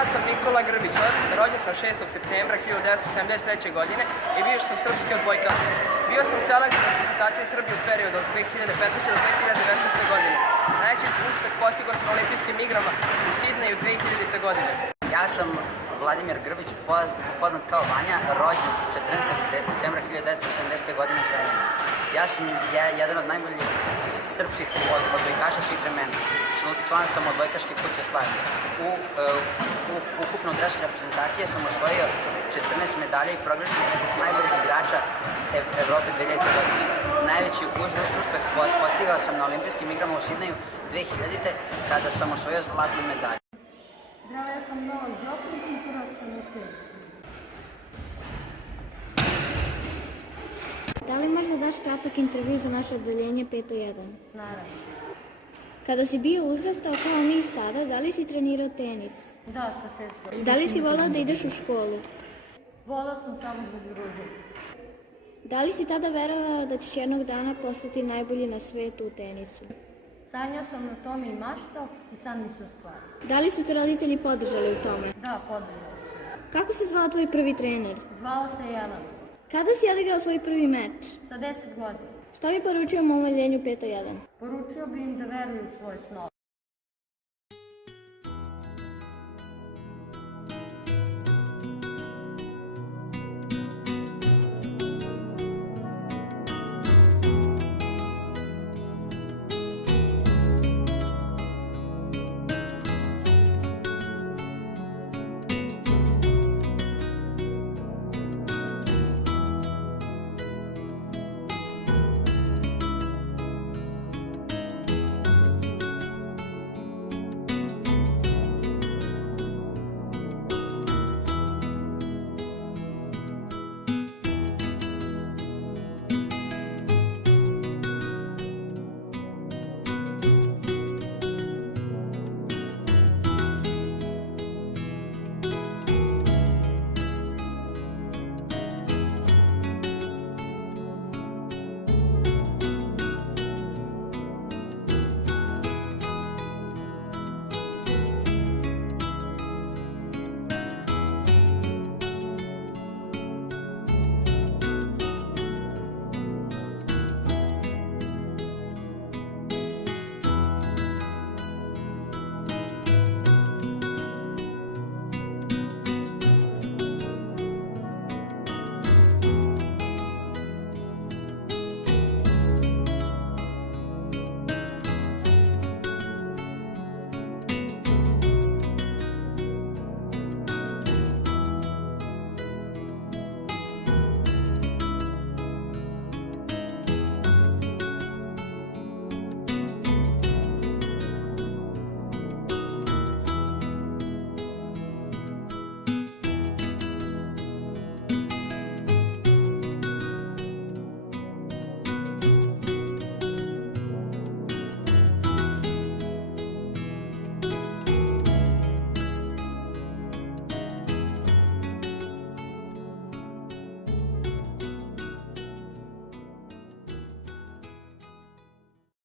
Ja sam Nikola Grbić, rođen sam 6. septembra 1973. godine i bio sam srpski odbojkaš. Bio sam selektor reprezentacije Srbije u periodu od 2015. do 2019. godine. Najveći uspeh postigao sam na olimpijskim igrama u Sidneju 2000. godine. Ja sam Vladimir Grbić, poznat kao Vanja, rođen 14. decembra 1970. godine u Zrenjaninu. Ja sam jedan od najboljih srpskih odbojkaša svih vremena. Član sam odbojkaške kuće Slavnik. U ukupnom dresu reprezentacije sam osvojio 14 medalja i proglašen sam s najboljih igrača Evrope 2000. godine. Najveći uspeh postigao sam na olimpijskim igrama u Sidneju 2000. kada sam osvojio zlatnu medalju. Zdravo, ja sam Novak Đoković i prva sam u tenisu. Da li možda daš kratak intervju za naše odeljenje 501? Naravno. Kada si bio uzrastao kao mi sada, da li si trenirao tenis? Da, sa 6 godina. Da li si volao da ideš u školu? Volao sam samo zbog druženja. Da li si tada verovao da ćeš jednog dana postati najbolji na svetu u tenisu? Sanjao sam na tome i maštao i sad mi se ostvario. Da li su te roditelji podržali u tome? Da, podržali su. Kako se zvao tvoj prvi trener? Zvao se Jelena. Kada si odigrao svoj prvi meč? Sa 10 godina. Šta bi poručio mom odeljenju 501? Poručio bi im da veruju u svoje snove.